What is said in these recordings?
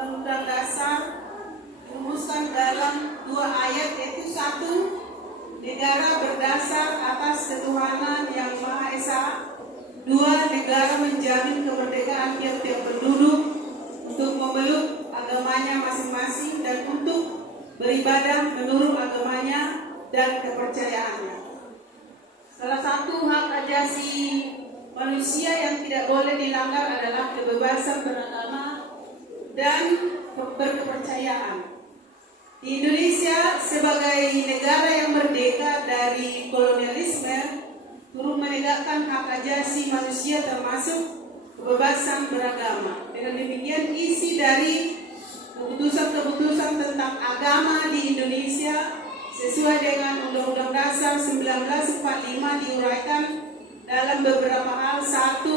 Undang-Undang Dasar dirumuskan dalam 2 ayat, yaitu 1, negara berdasar atas ketuhanan yang Maha Esa. 2, negara menjamin kemerdekaan tiap-tiap penduduk untuk memeluk agamanya masing-masing dan untuk beribadah menurut agamanya dan kepercayaannya. Salah satu hak asasi manusia yang tidak boleh dilanggar adalah kebebasan beragama dan berkepercayaan. Di Indonesia sebagai negara yang merdeka dari kolonialisme turut menegakkan hak asasi manusia termasuk kebebasan beragama. Dengan demikian isi dari keputusan-keputusan tentang agama di Indonesia sesuai dengan Undang-Undang Dasar 1945 diuraikan dalam beberapa hal. 1,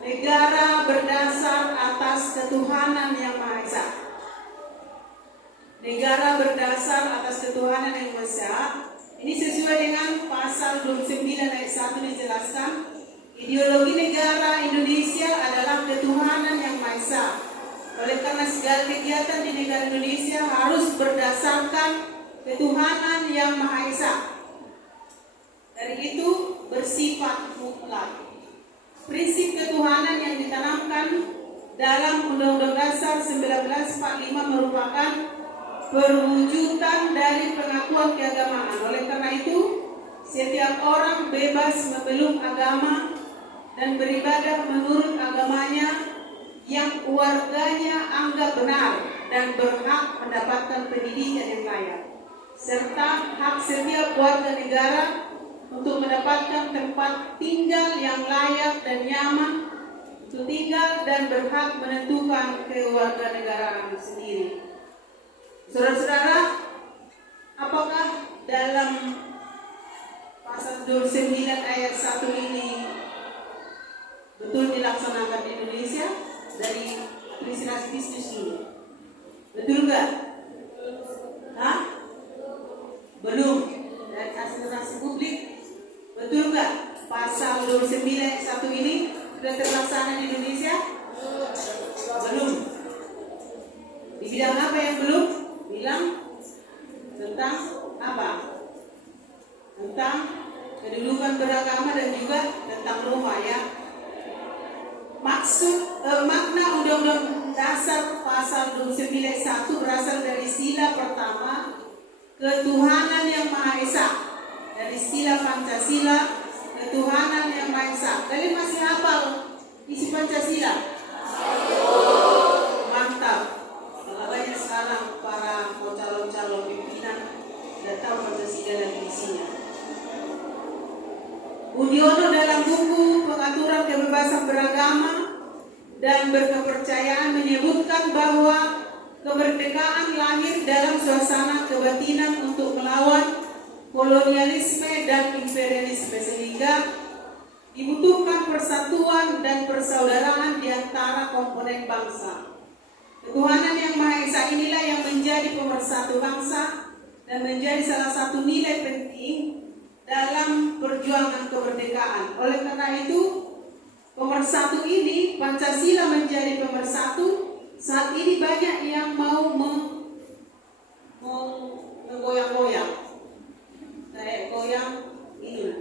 negara berdasar atas ketuhanan yang Maha Esa. Negara berdasar atas ketuhanan yang Maha Esa. Ini sesuai dengan pasal 29 ayat 1 dijelaskan, ideologi negara Indonesia adalah ketuhanan yang Maha Esa. Oleh karena segala kegiatan di negara Indonesia harus berdasarkan ketuhanan yang Maha Esa. Dari itu bersifat mutlak. Prinsip ketuhanan yang ditanamkan dalam Undang-Undang Dasar 1945 merupakan perwujudan dari pengakuan keagamaan. Oleh karena itu, setiap orang bebas memeluk agama dan beribadah menurut agamanya yang warganya anggap benar dan berhak mendapatkan pendidikan yang layak, serta hak setiap warga negara untuk mendapatkan tempat tinggal yang layak dan nyaman untuk tinggal dan berhak menentukan kewarganegaraan sendiri. Saudara-saudara, apakah dalam pasal 29 ayat 1 ini betul dilaksanakan di Indonesia? Dari administrasi bisnis dulu, betul nggak? Hah? Belum. Dari administrasi publik, betul nggak? Pasal 29 ayat 1 ini sudah terlaksana di Indonesia? Belum. Di bidang apa yang belum? Bilang tentang apa? Tentang kedudukan beragama dan juga tentang rumah, ya. Makna Undang-Undang Dasar pasal 29 ayat 1 berasal dari sila pertama, ketuhanan yang Maha Esa. Dari sila Pancasila, ketuhanan yang Maha Esa. Kalian masih hafal isi Pancasila? Mantap. Kalau banyak sekarang para calon-calon pimpinan tidak tahu Pancasila dan isinya. Udiono dalam buku Pengaturan Kebebasan Beragama dan Berkepercayaan menyebutkan bahwa kemerdekaan lahir dalam suasana kebatinan untuk melawan kolonialisme dan imperialisme, sehingga dibutuhkan persatuan dan persaudaraan di antara komponen bangsa. Ketuhanan yang Maha Esa inilah yang menjadi pemersatu bangsa dan menjadi salah satu nilai penting dalam perjuangan kemerdekaan. Oleh karena itu, pemersatu ini, Pancasila menjadi pemersatu. Saat ini banyak yang mau menggoyang-goyang, kayak goyang ini.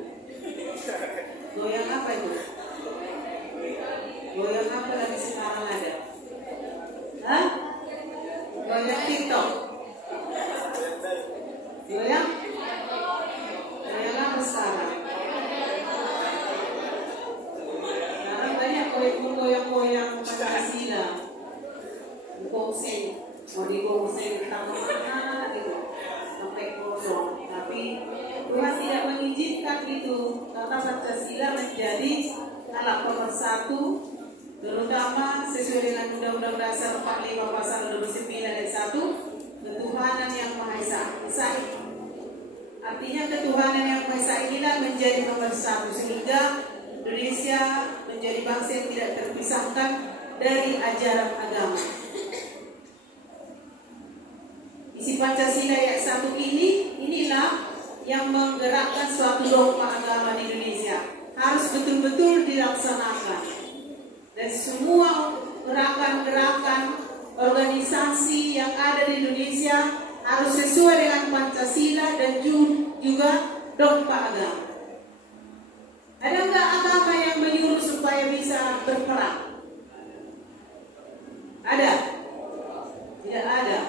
Goyang apa itu? Goyang apa lagi sekarang ada? Hah? Goyang TikTok. Goyang? Goyang apa sekarang? Sekarang banyak goyang-goyang Pancasila. Goseng, mau digoseng tangan gitu, sampai kosong. Tapi Tuhan tidak mengizinkan itu. Kata Pancasila menjadi alat pemersatu, terutama sesuai dengan Undang-Undang Dasar 45 pasal 29 ayat 1, ketuhanan yang Maha Esa. Artinya ketuhanan yang Maha Esa inilah menjadi pemersatu, sehingga Indonesia menjadi bangsa yang tidak terpisahkan dari ajaran agama. Isi Pancasila ayat 1 inilah yang menggerakkan suatu dogma agama di Indonesia. Harus betul-betul dilaksanakan. Dan semua gerakan-gerakan organisasi yang ada di Indonesia harus sesuai dengan Pancasila dan juga dogma agama. Ada nggak agama yang menyuruh supaya bisa berperang? Ada? Tidak ada.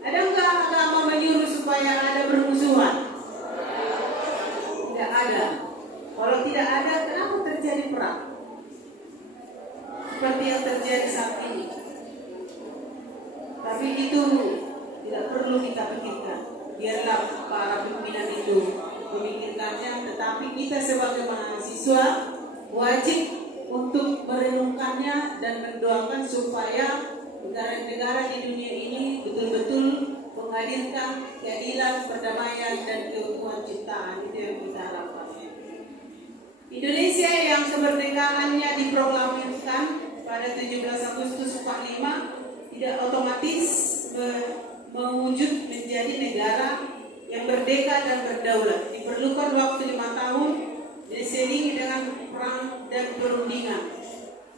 Ada nggak agama menyuruh supaya ada bermusuhan? Tidak ada. Kalau tidak ada, kenapa terjadi perang? Seperti yang terjadi saat ini. Tapi itu tidak perlu kita pikirkan. Biarlah para pimpinan itu memikirkannya, tetapi kita sebagai mahasiswa wajib untuk merenungkannya dan mendoakan supaya negara-negara di dunia ini betul-betul menghadirkan keadilan, perdamaian, dan keutuhan ciptaan. Itu yang kita harapkan. Indonesia yang kemerdekaannya diproklamirkan pada 17 Agustus 45 tidak otomatis mewujud menjadi negara yang merdeka dan berdaulat. Diperlukan waktu 5 tahun diselingi dengan perang dan perundingan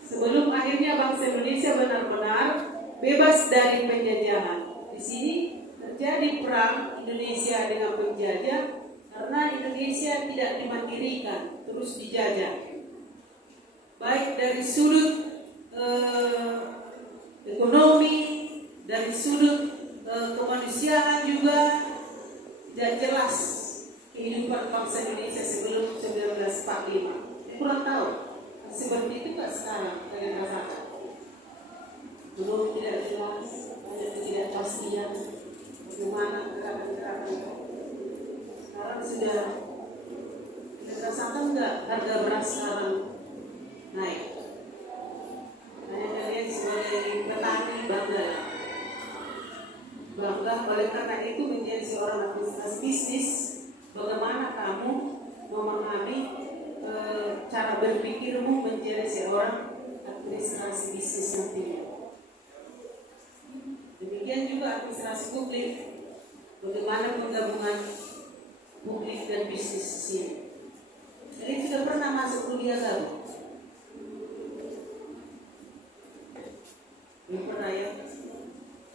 sebelum akhirnya bangsa Indonesia benar-benar bebas dari penjajahan. Di sini terjadi perang Indonesia dengan penjajah karena Indonesia tidak dimandirikan, terus dijajah. Baik dari sudut ekonomi, dari sudut kemanusiaan juga tidak jelas kehidupan bangsa Indonesia sebelum 1945. Kurang tahu seperti itu kan sekarang kalian rasakan. Belum tidak jelas, banyak ketidakpastian bagaimana gerakan-gerakan. Sekarang sudah kita rasakan nggak harga beras sekarang naik? Hanya kalian sebagai petani bangga. Oleh karena itu menjadi seorang administrasi bisnis, bagaimana kamu memahami cara berpikirmu menjadi seorang administrasi bisnis nantinya. Demikian juga administrasi publik, bagaimana penggabungan publik dan bisnis di sini. Jadi sudah pernah masuk kuliah baru? Belum pernah ya?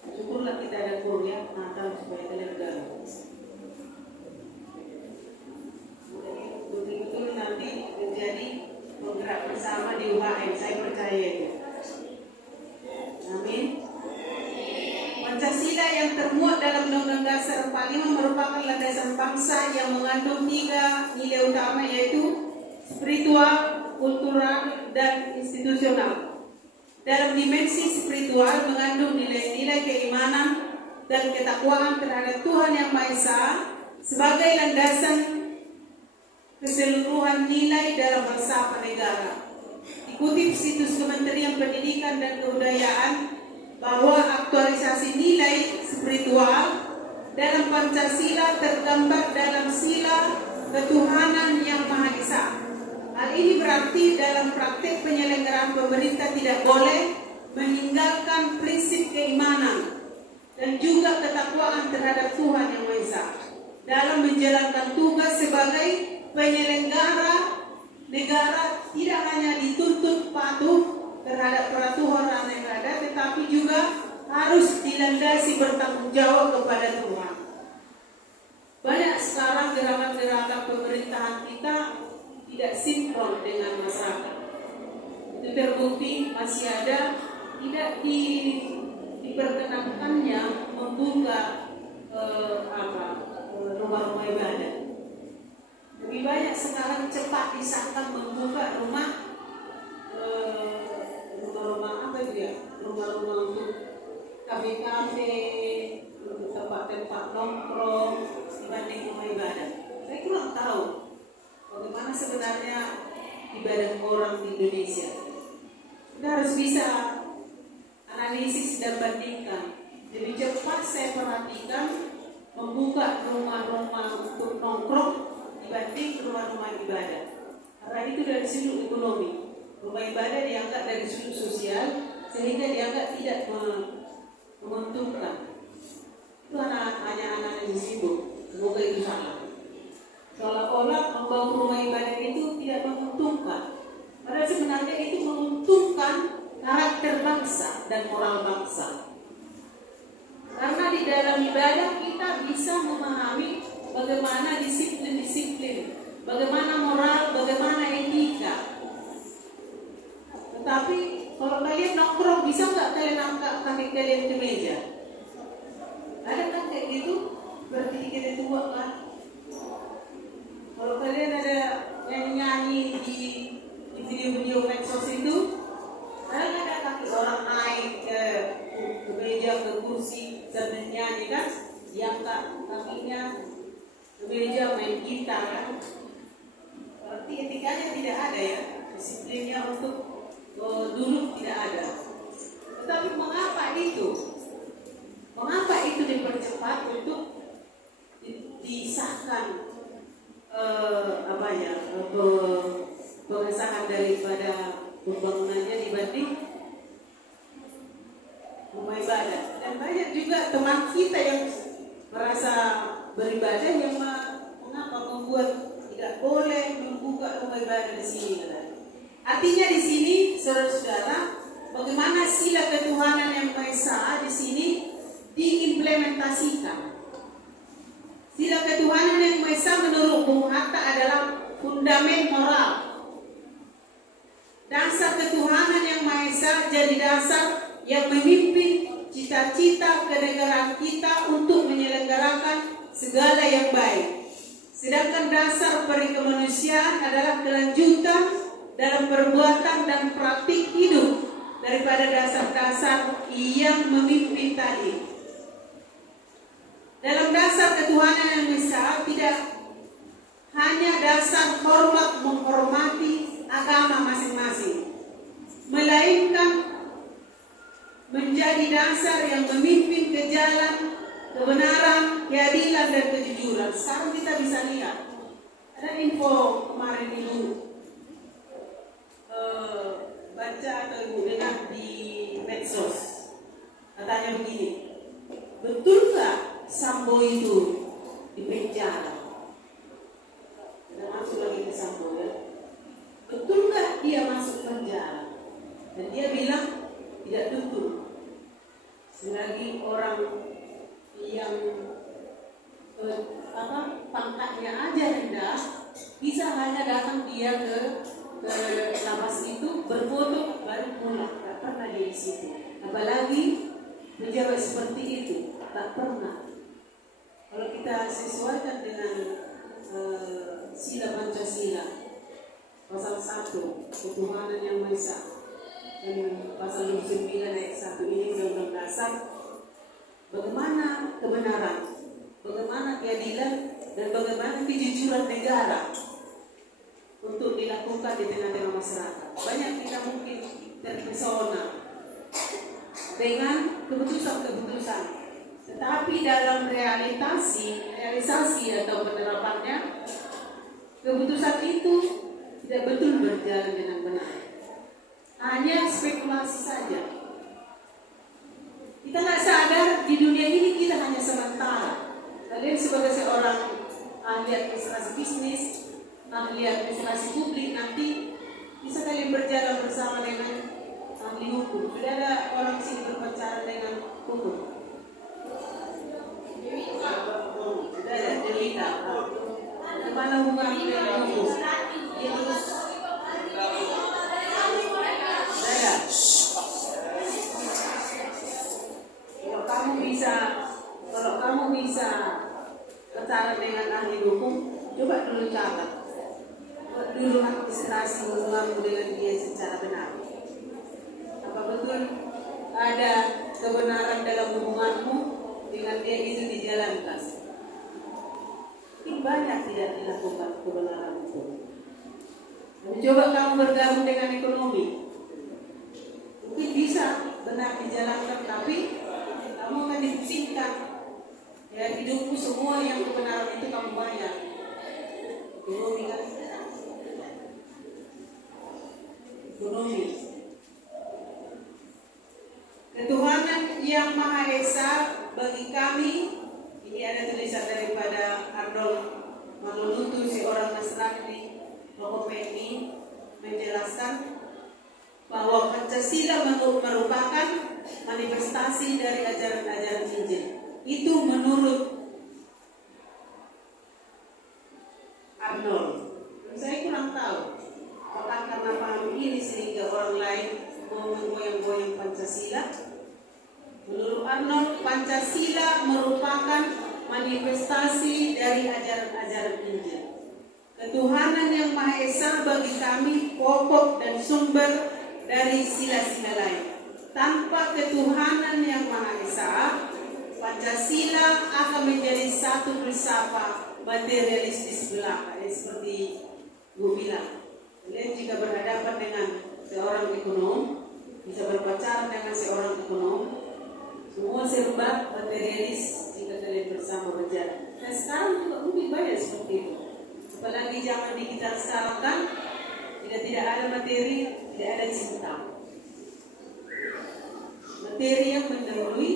Syukurlah kita ada kuliah Natal supaya kalian gabung. Betul-betul nanti menjadi penggerak bersama di UHM, saya percaya itu. Amin. Pancasila yang termuat dalam Undang-Undang Dasar 45 merupakan landasan bangsa yang mengandung 3 nilai utama, yaitu spiritual, kultural, dan institusional. Dalam dimensi spiritual mengandung nilai-nilai keimanan dan ketakwaan terhadap Tuhan Yang Maha Esa sebagai landasan keseluruhan nilai dalam bersama negara. Dikutip situs Kementerian Pendidikan dan Kebudayaan bahwa aktualisasi nilai spiritual dalam Pancasila tergambar dalam sila ketuhanan Yang Maha Esa. Hal ini berarti dalam praktik penyelenggaraan pemerintah tidak boleh meninggalkan prinsip keimanan dan juga ketakwaan terhadap Tuhan Yang Maha Esa dalam menjalankan tugas sebagai penyelenggara negara. Tidak hanya dituntut patuh terhadap peraturan yang ada, tetapi juga harus dilandasi bertanggung jawab kepada Tuhan. Banyak sekarang gerakan-gerakan pemerintahan kita tidak sinkron dengan masyarakat. Itu terbukti masih ada tidak diperkenankannya membuka rumah-rumah ibadah. Lebih banyak sekarang cepat disangka membuka rumah apa itu ya? Rumah-rumah untuk kafe-kafe, untuk tempat-tempat nongkrong dibanding rumah ibadah. Saya kurang tahu bagaimana sebenarnya ibadah orang di Indonesia. Kita harus bisa analisis dan bandingkan. Lebih cepat saya perhatikan membuka rumah-rumah untuk nongkrong dibanding rumah-rumah ibadah. Karena itu dari sudut ekonomi. Rumah ibadah dianggap dari sudut sosial sehingga dianggap tidak menguntungkan. Itu hanya analisis sibuk. Semoga itu salah. Seolah-olah membangun rumah ibadah itu tidak menguntungkan. Padahal sebenarnya itu menguntungkan karakter bangsa dan moral bangsa. dalam ibadah kita bisa memahami bagaimana disiplin-disiplin, bagaimana moral, bagaimana etika. Tetapi kalau kalian nongkrong, bisa nggak kalian angkat kaki kalian ke meja? Ada kan kayak gitu? Berarti kita tua kan? Kalau kalian ada yang nyanyi di video-video medsos itu, ada kaki orang naik ke meja, ke kursi sambil nyanyi kan? Diangkat kakinya ke meja main gitar kan? Berarti etikanya tidak ada ya, disiplinnya untuk duduk tidak ada. Tetapi mengapa itu? Mengapa itu dipercepat untuk disahkan pengesahan daripada pembangunannya dibanding rumah ibadah? Dan banyak juga teman kita yang merasa beribadah yang mengapa membuat tidak boleh membuka rumah ibadah di sini. Artinya di sini, saudara-saudara, bagaimana sila ketuhanan yang Maha Esa di sini diimplementasikan. Sila ketuhanan yang Maha Esa menurut Bung Hatta adalah fundamen moral. Dasar ketuhanan yang Maha Esa jadi dasar yang memimpin cita-cita kenegaraan kita untuk menyelenggarakan segala yang baik. Sedangkan dasar perikemanusiaan adalah kelanjutan dalam perbuatan dan praktik hidup daripada dasar-dasar yang memimpin tadi. Dalam dasar ketuhanan yang Esa tidak hanya dasar hormat menghormati agama masing-masing, melainkan menjadi dasar yang memimpin ke jalan kebenaran, keadilan, dan kejujuran. Sekarang kita bisa lihat, ada info kemarin itu, baca atau ibu dengar di medsos, katanya begini, betul nggak Sambo itu di penjara? Dan masuk lagi ke Sambo ya, betul nggak dia masuk penjara? Dan dia bilang tidak betul. Selagi orang yang pangkatnya aja rendah bisa hanya datang dia ke lapas itu berfoto baru pulang, tak pernah dia di situ. Apalagi pejabat seperti itu, tak pernah. Kalau kita sesuaikan dengan sila Pancasila pasal 1 ketuhanan yang Maha Esa dan pasal 29 ayat 1 ini Undang-Undang Dasar, bagaimana kebenaran, bagaimana keadilan, dan bagaimana kejujuran negara untuk dilakukan di tengah-tengah masyarakat. Banyak kita mungkin terpesona dengan keputusan-keputusan, tetapi dalam realisasi atau penerapannya, keputusan itu tidak betul berjalan dengan benar. Hanya spekulasi saja. Kita nggak sadar di dunia ini kita hanya sementara. Kalian sebagai seorang ahli administrasi bisnis, ahli administrasi publik, nanti bisa kalian berjalan bersama dengan ahli hukum. Sudah ada orang sini berbicara dengan hukum. Sudah ada Delita. Bagaimana hubungan dengan hukum? Dia terus ada. Kalau kamu bisa bicara dengan ahli hukum, coba dulu catat. Dulu administrasi hubunganmu dengan dia secara benar. Apa betul ada kebenaran dalam hubunganmu dengan dia itu dijalankan? Mungkin banyak tidak dilakukan kebenaran itu. Coba kamu bergabung dengan ekonomi, mungkin bisa benar dijalankan, tapi kamu akan dipusingkan. Ya, hidupmu semua yang kebenaran itu kamu bayar. Ekonomi kan? Ekonomi. Ketuhanan yang Maha Esa bagi kami, ini ada tulisan daripada Arnold Manunutu, seorang Nasrani Mokopeni, menjelaskan bahwa Pancasila merupakan manifestasi dari ajaran-ajaran Injil. Itu menurut Arnold. Saya kurang tahu apakah karena paham ini sehingga orang lain mau menggoyang-goyang Pancasila. Menurut Arnold, Pancasila merupakan manifestasi dari ajaran-ajaran Injil. Ketuhanan yang Maha Esa bagi kami pokok dan sumber dari sila-sila lain. Tanpa ketuhanan yang Maha Esa, Pancasila akan menjadi satu filsafat materialistis belaka. Seperti gue bilang, kalian jika berhadapan dengan seorang ekonom, bisa berpacaran dengan seorang ekonom, semua serba materialis jika kalian bersama berjalan. Dan sekarang juga mungkin banyak seperti itu. Apalagi zaman digital sekarang kan, jika tidak ada materi, tidak ada cinta. Materi yang mendahului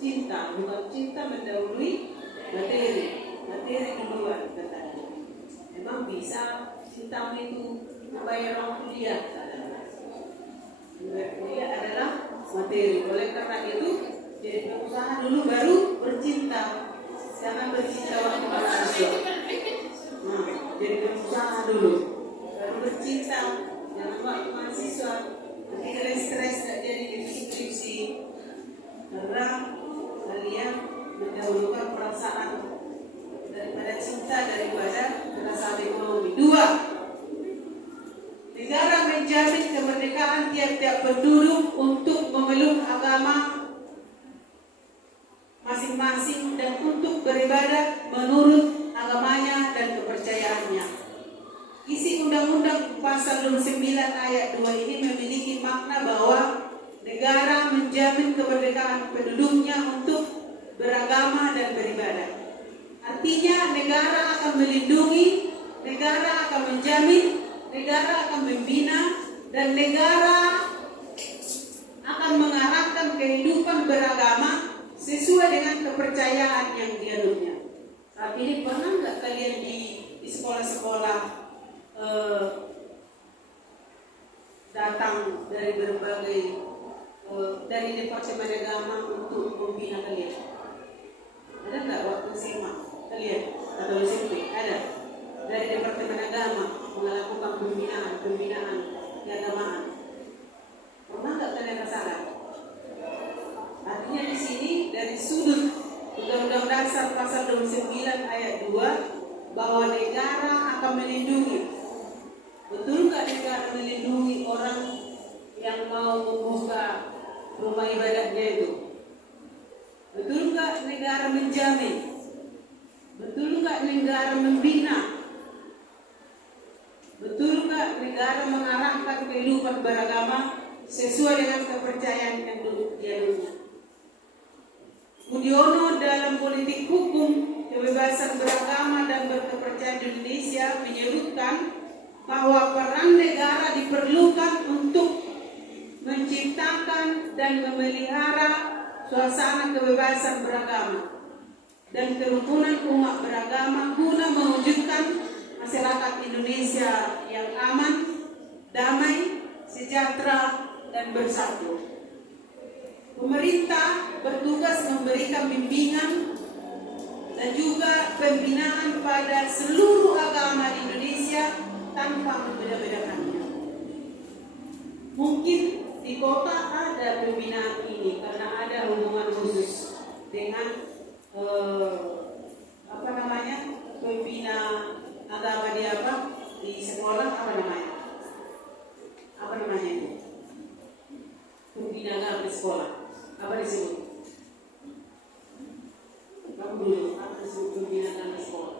cinta, bukan cinta mendahului materi. Materi duluan katanya. Memang bisa cintamu itu membayar orang kuliah. Kuliah adalah materi. Oleh karena itu, jadi pengusaha dulu baru bercinta. Jangan bercinta waktu mahasiswa. Jadi pengusaha dulu baru bercinta. Jangan waktu mahasiswa. Nanti kalian stres tak jadi skripsi. Karena kalian mendahulukan perasaan daripada cinta, daripada perasaan ekonomi. 2. Negara menjamin kemerdekaan tiap-tiap penduduk untuk memeluk agama masing-masing dan untuk beribadah menurut agamanya dan kepercayaannya. Isi Undang-Undang Pasal 29 ayat 2 ini memiliki makna bahwa negara menjamin kemerdekaan penduduknya untuk beragama dan beribadah. Artinya negara akan melindungi, negara akan menjamin, negara akan membina, dan negara akan mengarahkan kehidupan beragama sesuai dengan kepercayaan yang dianutnya. Saat ini pernah nggak kalian di sekolah-sekolah datang dari berbagai dari Departemen Agama untuk membina kalian? Ada nggak waktu SMA kalian atau SMP? Ada dari Departemen Agama melakukan pembinaan keagamaan. Pernah nggak kalian rasakan? Artinya di sini dari sudut Undang-Undang Dasar Pasal 29 ayat 2 bahwa negara akan melindungi. Betul nggak negara melindungi orang yang mau membuka rumah ibadahnya itu? Betul nggak negara menjamin? Betul nggak negara membina? Betul nggak negara mengarahkan kehidupan beragama sesuai dengan kepercayaan yang dianutnya? Budiono dalam politik hukum kebebasan beragama dan berkepercayaan di Indonesia menyebutkan bahwa peran negara diperlukan untuk menciptakan dan memelihara suasana kebebasan beragama dan kerukunan umat beragama guna mewujudkan masyarakat Indonesia yang aman, damai, sejahtera, dan bersatu. Pemerintah bertugas memberikan bimbingan dan juga pembinaan pada seluruh agama di Indonesia tanpa membeda-bedakannya. Mungkin di kota ada pembinaan ini karena ada hubungan khusus dengan pembina agama di sekolah apa namanya itu? Pembina agama di sekolah. Apa disebut? Kamu dulu, apa disebut pembina agama di sekolah?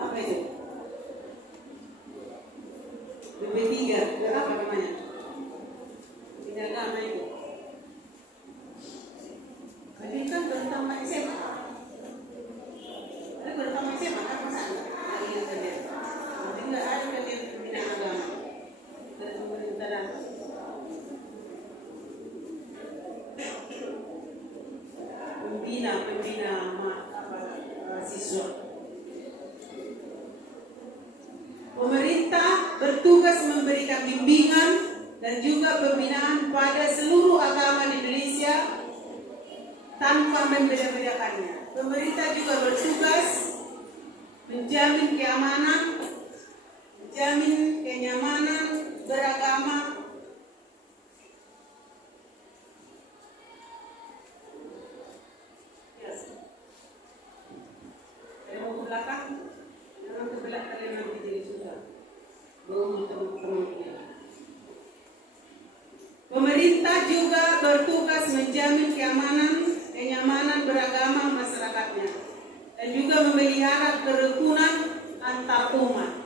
Apa itu? BP3, apa namanya? Pembina agama itu. Ini kan pertama SMA. Ada pertama SMA kan masa kalian kalian. Nanti nggak ada kalian pembina agama dari pemerintahan. Pembina siswa. Pemerintah bertugas memberikan bimbingan dan juga pembinaan pada seluruh agama di Indonesia tanpa membeda-bedakannya. Pemerintah juga bertugas menjamin keamanan, menjamin kenyamanan beragama, pemerintah juga bertugas menjamin keamanan, kenyamanan beragama masyarakatnya dan juga memelihara kerukunan antar umat.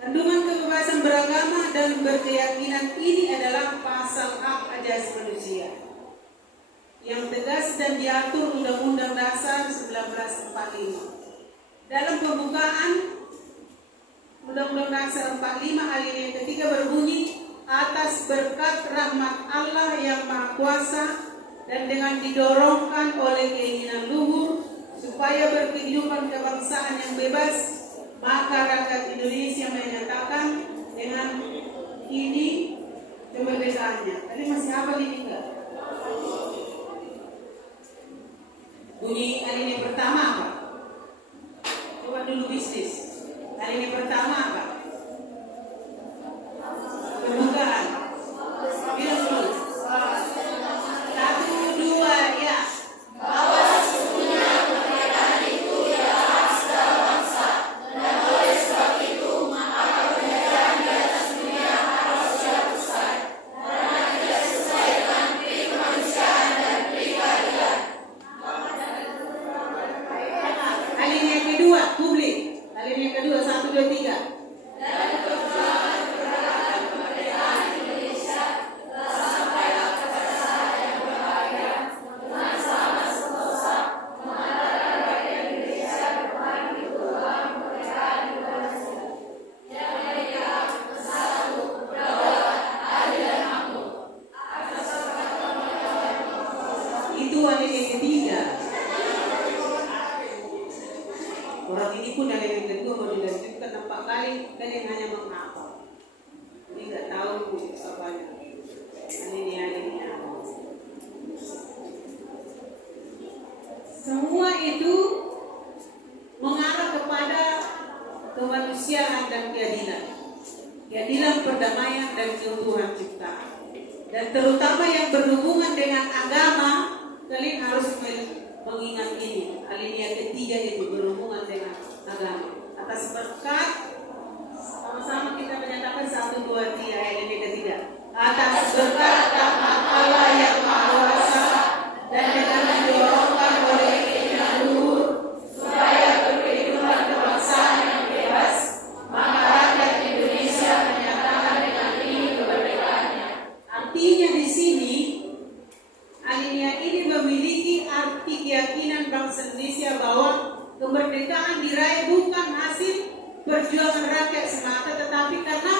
Kandungan kebebasan beragama dan berkeyakinan ini adalah pasal hak asasi manusia yang tegas dan diatur Undang-Undang Dasar 1945. Dalam pembukaan Undang-Undang Dasar 45 alinea ketiga berbunyi, atas berkat rahmat Allah yang Maha Kuasa dan dengan didorongkan oleh keinginan luhur supaya berkehidupan kebangsaan yang bebas, maka rakyat Indonesia menyatakan dengan ini kemerdekaannya. Tadi masih apa ini enggak? Bunyi alinea pertama apa? Coba dulu bisnis. Alinea pertama apa? Pembukaan. Bilang dulu. 1, 2, ya. Bahwa sesungguhnya kemerdekaan itu ialah hak segala bangsa, dan oleh sebab itu maka kemerdekaan di atas dunia harus dihapuskan, karena tidak sesuai dengan pri kemanusiaan dan pri keadilan. Alinea kedua, publik. Alinea kedua, 1, 2, 3. Itu alinea ketiga. Orang ini pun alinea kedua mau dilanjutkan 4 kali, kalian hanya menghafal. Ini nggak tahu apanya. Alinea. Semua itu mengarah kepada kemanusiaan dan keadilan. Keadilan, perdamaian dan keutuhan ciptaan. Dan terutama yang berhubungan dengan agama, kalian harus mengingat ini. Alinea ketiga itu berhubungan dengan agama. Atas berkat, sama-sama kita menyatakan 1, 2, 3 alinea ketiga. Atas berkat rahmat Allah yang Maha Kuasa dan dengan didorongkan oleh keinginan luhur supaya berkehidupan kebangsaan yang bebas, maka rakyat Indonesia menyatakan dengan ini kemerdekaannya. Artinya di sini alinea ini memiliki arti keyakinan bangsa Indonesia bahwa kemerdekaan diraih bukan hasil perjuangan rakyat semata, tetapi karena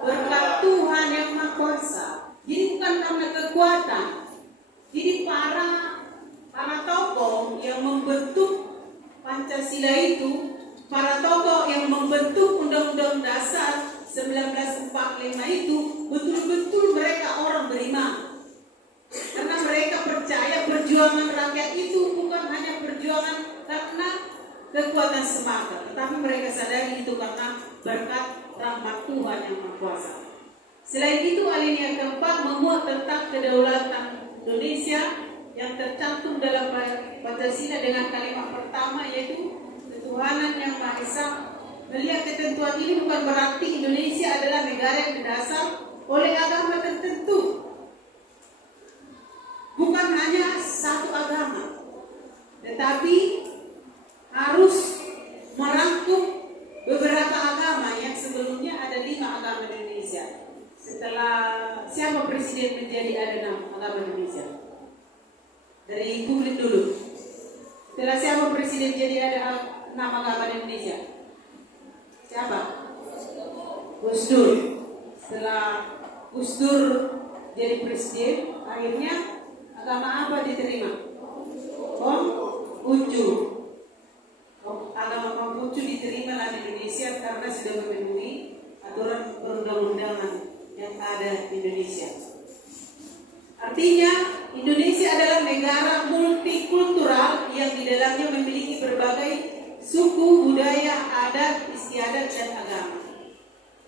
berkat Tuhan yang Maha Kuasa. Jadi bukan karena kekuatan. Jadi para tokoh yang membentuk Pancasila itu, para tokoh yang membentuk Undang-Undang Dasar 1945 itu, betul-betul mereka orang beriman. Karena mereka percaya perjuangan rakyat itu bukan hanya perjuangan karena kekuatan semata, tetapi mereka sadari itu karena berkat rahmat Tuhan yang Maha Kuasa. Selain itu, alinea keempat memuat tentang kedaulatan Indonesia yang tercantum dalam Pancasila dengan kalimat pertama yaitu ketuhanan yang Maha Esa. Melihat ketentuan ini bukan berarti Indonesia adalah negara yang didasar oleh agama tertentu. Bukan hanya satu agama, tetapi harus merangkum beberapa agama yang sebelumnya ada 5 agama di Indonesia. Setelah siapa presiden menjadi ada 6 agama Indonesia? Dari publik dulu. Setelah siapa presiden jadi ada 6 agama di Indonesia? Siapa? Gus Dur. Setelah Gus Dur jadi presiden, akhirnya agama apa diterima? Konghucu. Agama Konghucu diterima di Indonesia karena sudah memenuhi aturan perundang-undangan yang ada di Indonesia. Artinya Indonesia adalah negara multikultural yang di dalamnya memiliki berbagai suku, budaya, adat, istiadat, dan agama.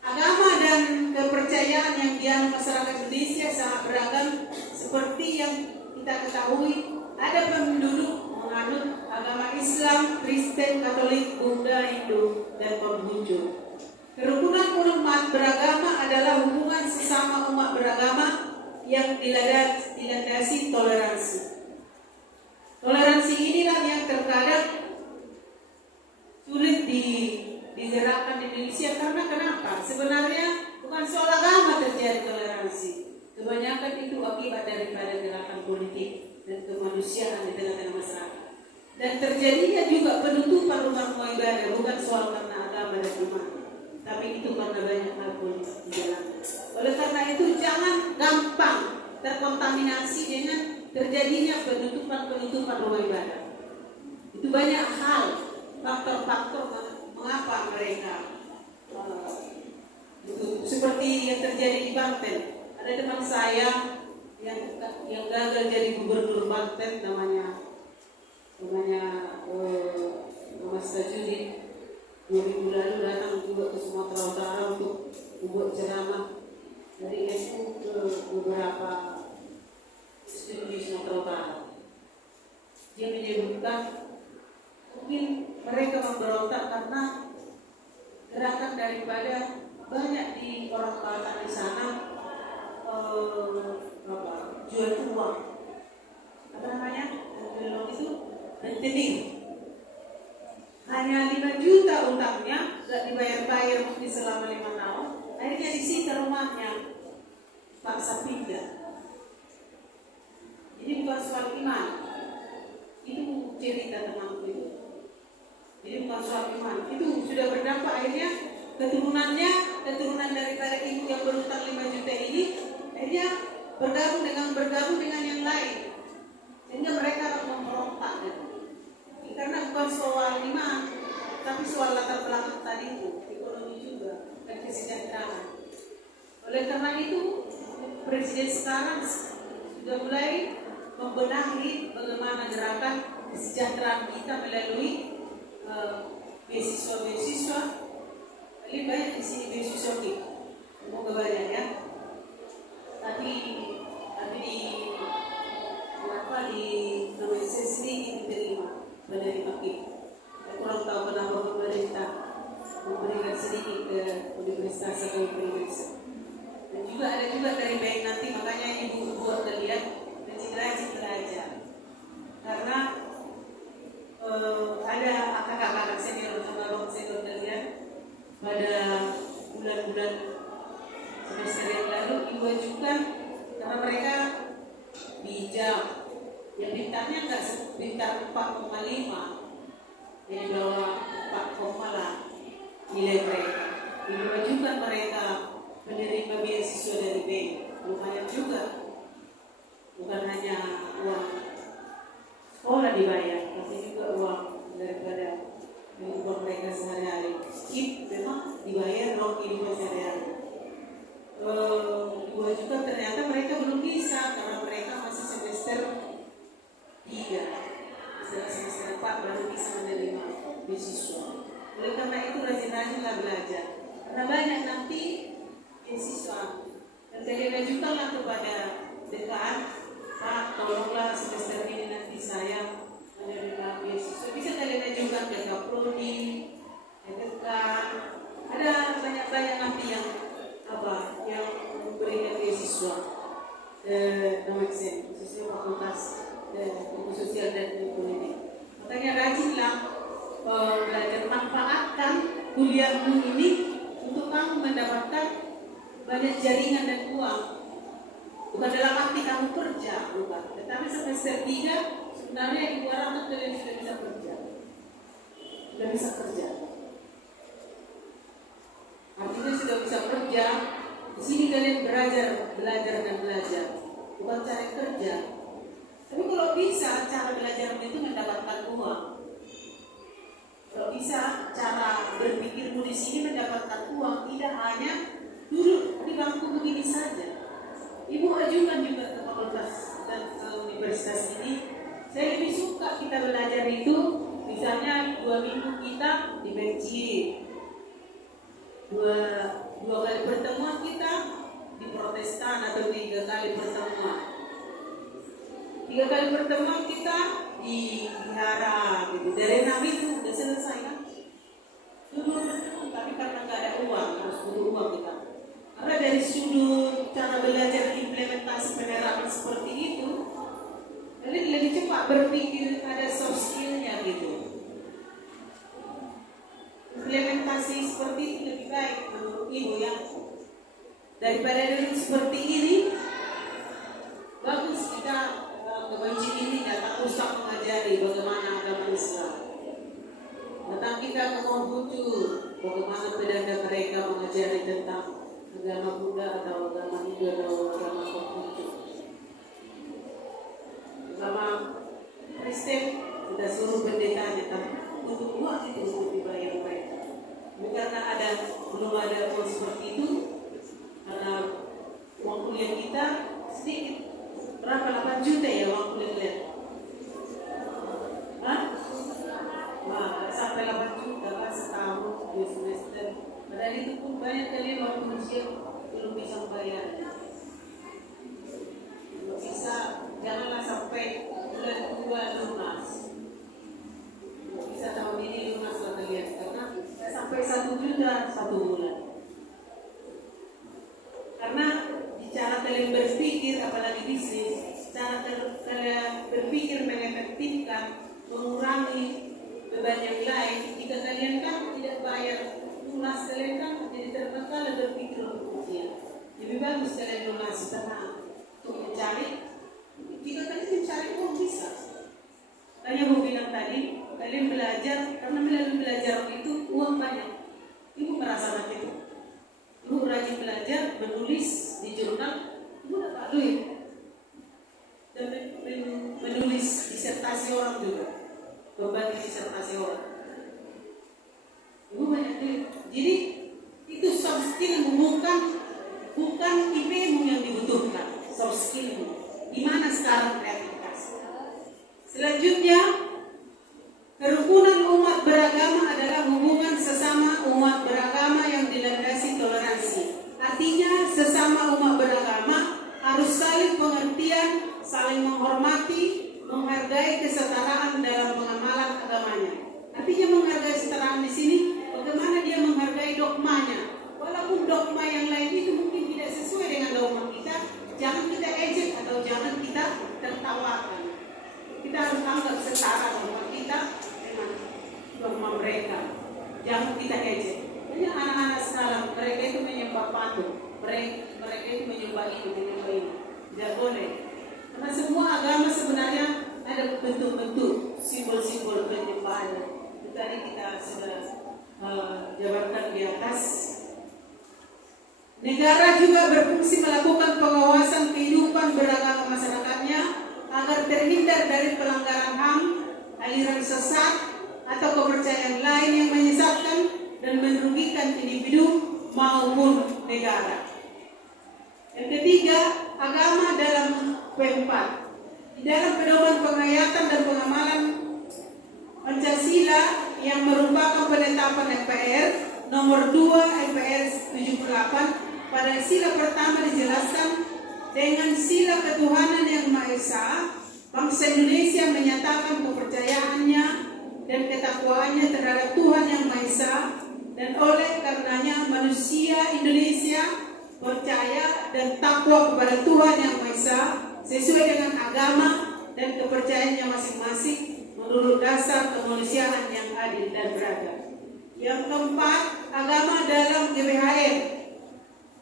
Agama dan kepercayaan yang dianut masyarakat Indonesia sangat beragam, seperti yang kita ketahui. Ada penduduk menganut agama Islam, Kristen, Katolik, Buddha, Hindu, dan Konghucu. Kerukunan umat beragama adalah hubungan sesama umat beragama yang dilandasi toleransi. Toleransi inilah yang terkadang sulit digerakkan di Indonesia. Karena kenapa? Sebenarnya bukan soal agama terjadi toleransi. Kebanyakan itu akibat daripada gerakan politik dan kemanusiaan di tengah-tengah masyarakat. Dan terjadinya juga penutupan rumah-rumah ibadah bukan soal karena agama dan umat, tapi itu karena banyak hal politik di dalamnya. Oleh karena itu jangan gampang terkontaminasi dengan terjadinya penutupan rumah ibadah. Itu banyak hal, faktor-faktor mengapa mereka itu seperti yang terjadi di Banten. Ada teman saya yang gagal jadi gubernur Banten, namanya Mas Tajudin. 2000 lalu datang juga ke Sumatera Utara untuk membuat ceramah dari NU ke beberapa institusi di Sumatera Utara. Dia menyebutkan mungkin mereka memberontak karena gerakan daripada banyak di orang Batak di sana jual uang, apa namanya, jual itu rentenir. Hanya 5 juta utangnya, gak dibayar-bayar mungkin selama 5 tahun. Akhirnya disita rumahnya, paksa pindah. Jadi bukan soal iman. Itu cerita temanku itu. Jadi bukan soal iman. Itu sudah berdampak akhirnya keturunan daripada ibu yang berutang 5 juta ini akhirnya bergabung dengan yang lain. Sehingga mereka memberontak gitu. Karena bukan soal iman, tapi soal latar belakang tadi itu, ekonomi juga dan kesejahteraan. Oleh karena itu, Presiden sekarang sudah mulai membenahi bagaimana gerakan kesejahteraan kita melalui beasiswa. Ini banyak di sini beasiswa kita, semoga banyak ya. Tapi di Indonesia sendiri diterima menerima kita. Saya kurang tahu kenapa pemerintah memberikan sedikit ke universitas atau universitas. Dan juga ada juga dari baik nanti, makanya ibu buat kalian rajin belajar. Karena ada kakak-kakak senior sama abang senior kalian pada bulan-bulan semester yang lalu ibu ajukan karena mereka bijak. Yang bintangnya enggak bintang 4,5, jadi bawah 4, lah nilai mereka. Dimajukan mereka menerima beasiswa dari bank, lumayan juga. Bukan hanya uang sekolah dibayar, tapi juga uang daripada kehidupan mereka sehari-hari. Memang dibayar uang kehidupan sehari-hari. Dimajukan ternyata mereka belum bisa karena mereka masih semester 3, setelah semester 4 baru bisa menerima beasiswa. Oleh karena itu rajin-rajinlah belajar, karena banyak nanti beasiswa. Dan saya ajukanlah kepada dekan, Pak, tolonglah semester ini nanti saya menerima beasiswa. Bisa kalian ajukan ke Kaprodi, ke dekan. Ada banyak nanti yang memberikan beasiswa. Khususnya fakultas ilmu sosial dan ekonomi. Makanya rajinlah belajar, manfaatkan kuliahmu ini untuk kamu mendapatkan banyak jaringan dan uang. Bukan dalam arti kamu kerja, bukan. Tetapi semester 3 sebenarnya ibaratnya kalian sudah bisa kerja. Artinya sudah bisa kerja. Di sini kalian belajar dan belajar. Bukan cari kerja. Tapi kalau bisa cara belajar itu mendapatkan uang. Kalau bisa cara berpikirmu di sini mendapatkan uang, tidak hanya duduk di bangku begini saja. Ibu ajukan juga ke fakultas universitas ini, saya lebih suka kita belajar itu, misalnya 2 minggu kita di masjid, dua kali pertemuan kita di Protestan atau 3 kali pertemuan, 3 kali pertemuan kita di wihara gitu. Dari 6 itu udah selesai kan? Tapi karena nggak ada uang, harus butuh uang kita. Karena dari sudut cara belajar implementasi penerapan seperti itu, kalian lebih cepat berpikir, ada soft skill-nya gitu. Implementasi seperti itu lebih baik menurut ibu ya. Daripada dari seperti ini, bagus kita ke masjid ini datang usah mengajari bagaimana agama Islam. Datang kita ke Konghucu, bagaimana pedanda mereka mengajari tentang agama Buddha atau agama Hindu atau agama Konghucu. Agama Kristen kita suruh pendetanya, tapi untuk uang itu untuk dibayar mereka. Karena belum ada uang seperti itu, karena uang kuliah kita sedikit. Berapa? 8 juta ya uang kuliah? Hah? Nah, sampai 8 juta lah setahun, 2 semester. Padahal itu pun banyak kali waktu usia belum bisa membayar. Kalau bisa, janganlah sampai bulan 2 lunas. Bisa tahun ini lunas lah kalian, karena sampai 1 juta 1 bulan. Karena cara kalian berpikir, apalagi bisnis, cara kalian berpikir mengefektifkan, mengurangi beban yang lain. Jika kalian kan tidak bayar lunas, kalian kan jadi terbengkalai berpikir untuk ujian. Lebih bagus kalian lunas tenang untuk mencari. Jika kalian mencari uang bisa. Tanya Bu bilang tadi, kalian belajar, karena melalui belajar itu uang banyak. Ibu merasa macam itu. Ibu rajin belajar, menulis di jurnal, ibu dapat duit. Dan menulis disertasi orang juga, berbagi disertasi orang. Ibu banyak duit. Jadi itu soft skill bukan IP-mu yang dibutuhkan, soft skill-mu. Di mana sekarang kreativitas? Selanjutnya, kerukunan umat beragama adalah hubungan sesama umat beragama yang dilandasi toleransi. Artinya sesama umat beragama harus saling pengertian, saling menghormati, menghargai kesetaraan dalam pengamalan agamanya. Artinya menghargai kesetaraan di sini, bagaimana dia menghargai dogmanya. Walaupun dogma yang lain itu mungkin tidak sesuai dengan dogma kita, jangan kita ejek atau jangan kita tertawakan. Kita harus anggap setara dogma kita dengan dogma mereka. Jangan kita ejek. Banyak anak-anak sekarang, mereka itu menyembah patung, mereka itu menyembah ini. Tidak boleh. Karena semua agama sebenarnya ada bentuk-bentuk simbol-simbol penyembahan. Tadi kita sudah jabarkan di atas. Negara juga berfungsi melakukan pengawasan kehidupan beragama masyarakatnya agar terhindar dari pelanggaran HAM, aliran sesat, atau kepercayaan lain yang menyesatkan dan merugikan individu maupun negara. Yang ketiga, agama dalam P4. Di dalam pedoman penghayatan dan pengamalan Pancasila yang merupakan penetapan MPR nomor 2 MPR 78, pada sila pertama dijelaskan dengan sila ketuhanan yang Maha Esa, bangsa Indonesia menyatakan kepercayaannya dan ketakwaannya terhadap Tuhan yang Maha Esa, dan oleh karenanya manusia Indonesia percaya dan takwa kepada Tuhan yang Maha Esa sesuai dengan agama dan kepercayaannya masing-masing menurut dasar kemanusiaan yang adil dan beradab. Yang keempat, agama dalam GBHN.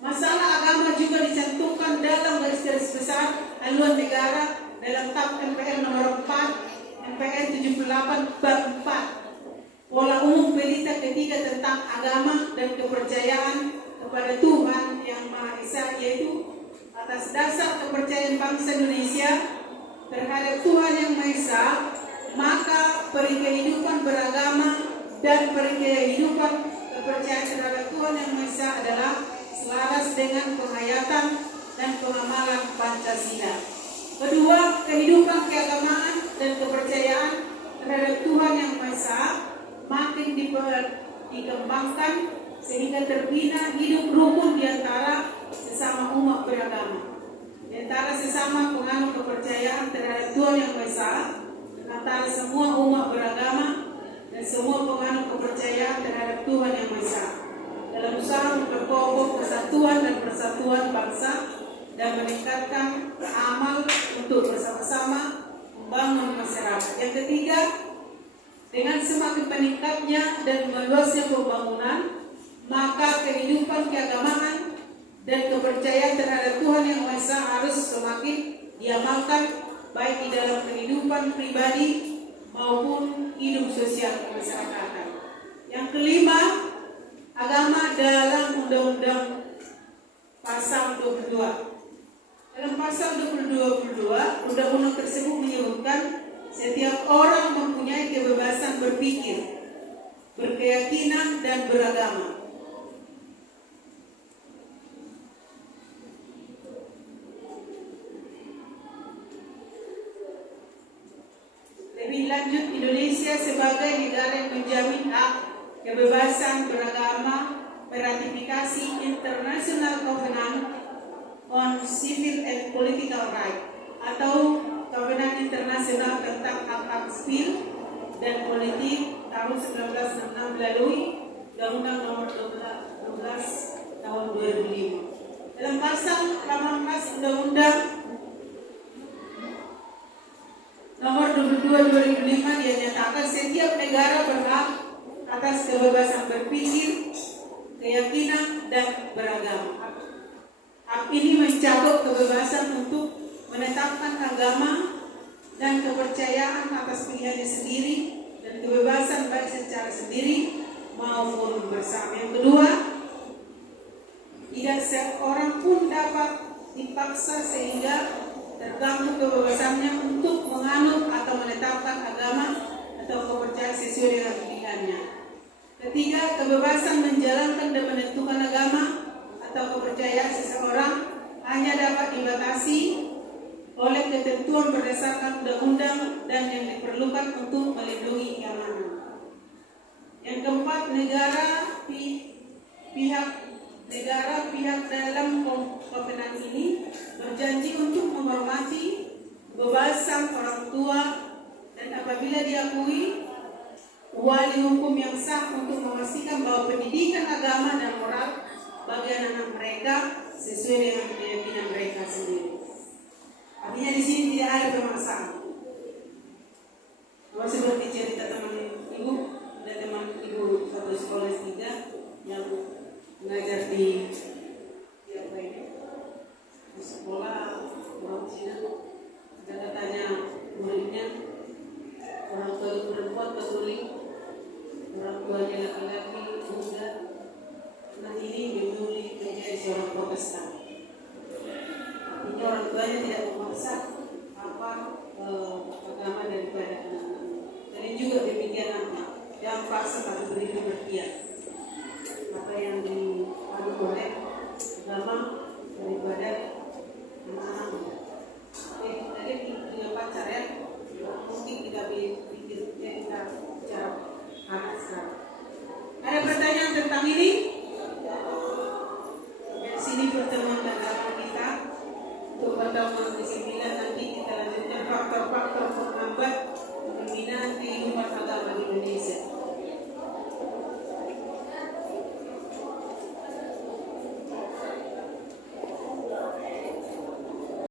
Masalah agama juga dicantumkan dalam garis-garis besar haluan negara dalam TAP MPR nomor 4 MPR 78 bab 4, pola umum pelita ketiga tentang agama dan kepercayaan kepada Tuhan yang Maha Esa, yaitu atas dasar kepercayaan bangsa Indonesia terhadap Tuhan yang Maha Esa, maka peri kehidupan beragama dan peri kehidupan kepercayaan terhadap Tuhan yang Maha Esa adalah selaras dengan penghayatan dan pengamalan Pancasila. Kedua, kehidupan keagamaan dan kepercayaan terhadap Tuhan Yang Maha Esa makin dikembangkan sehingga terbina hidup rukun di antara sesama umat beragama, di antara sesama penganut kepercayaan terhadap Tuhan Yang Maha Esa, antara semua umat beragama dan semua penganut kepercayaan terhadap Tuhan Yang Maha Esa, dalam usaha memperkokoh persatuan dan persatuan bangsa dan meningkatkan amal untuk bersama-sama membangun masyarakat. Yang ketiga, dengan semakin meningkatnya dan meluasnya pembangunan, maka kehidupan keagamaan dan kepercayaan terhadap Tuhan Yang Maha Esa harus semakin diamalkan baik di dalam kehidupan pribadi maupun hidup sosial kemasyarakatan. Yang kelima, agama dalam Undang-Undang Pasal 22. Dalam pasal 22, undang-undang tersebut menyebutkan setiap orang mempunyai kebebasan berpikir, berkeyakinan, dan beragama. Lebih lanjut, Indonesia sebagai negara yang menjamin hak kebebasan beragama meratifikasi International Covenant on Civil and Political Rights atau Kovenan Internasional tentang Hak-Hak Sipil dan Politik tahun 1966 melalui Undang-Undang Nomor 12 tahun 2005. Dalam pasal 18 Undang-Undang Nomor 22/2005 dinyatakan setiap negara berhak atas kebebasan berpikir, keyakinan, dan beragama. Hak ini mencakup kebebasan untuk menetapkan agama dan kepercayaan atas pilihannya sendiri dan kebebasan baik secara sendiri maupun bersama. Yang kedua, tidak seorang pun dapat dipaksa sehingga terganggu kebebasannya untuk menganut atau menetapkan agama atau kepercayaan sesuai dengan pilihannya. Ketiga, kebebasan menjalankan dan menentukan agama atau kepercayaan seseorang hanya dapat dibatasi oleh ketentuan berdasarkan undang-undang dan yang diperlukan untuk melindungi keamanan. Yang keempat, pihak dalam kovenan ini berjanji untuk menghormati kebebasan orang tua dan apabila diakui wali hukum yang sah untuk memastikan bahwa pendidikan agama dan moral bagi anak-anak mereka sesuai dengan keyakinan mereka sendiri. Artinya di sini tidak ada pemaksaan. Kalau seperti cerita teman ibu, ada teman ibu satu sekolah 3 yang mengajar di sekolah orang Cina, dan katanya muridnya orang tua perempuan Katolik, orang tuanya laki-laki muda. Nah ini memilih menjadi seorang Protestan. Ini orang tuanya tidak memaksa apa agama daripada anak-anak. Dan juga demikian anak yang paksa tapi beri pengertian apa yang diadu oleh agama daripada anak-anak. Tadi dengan pacar ya, mungkin kita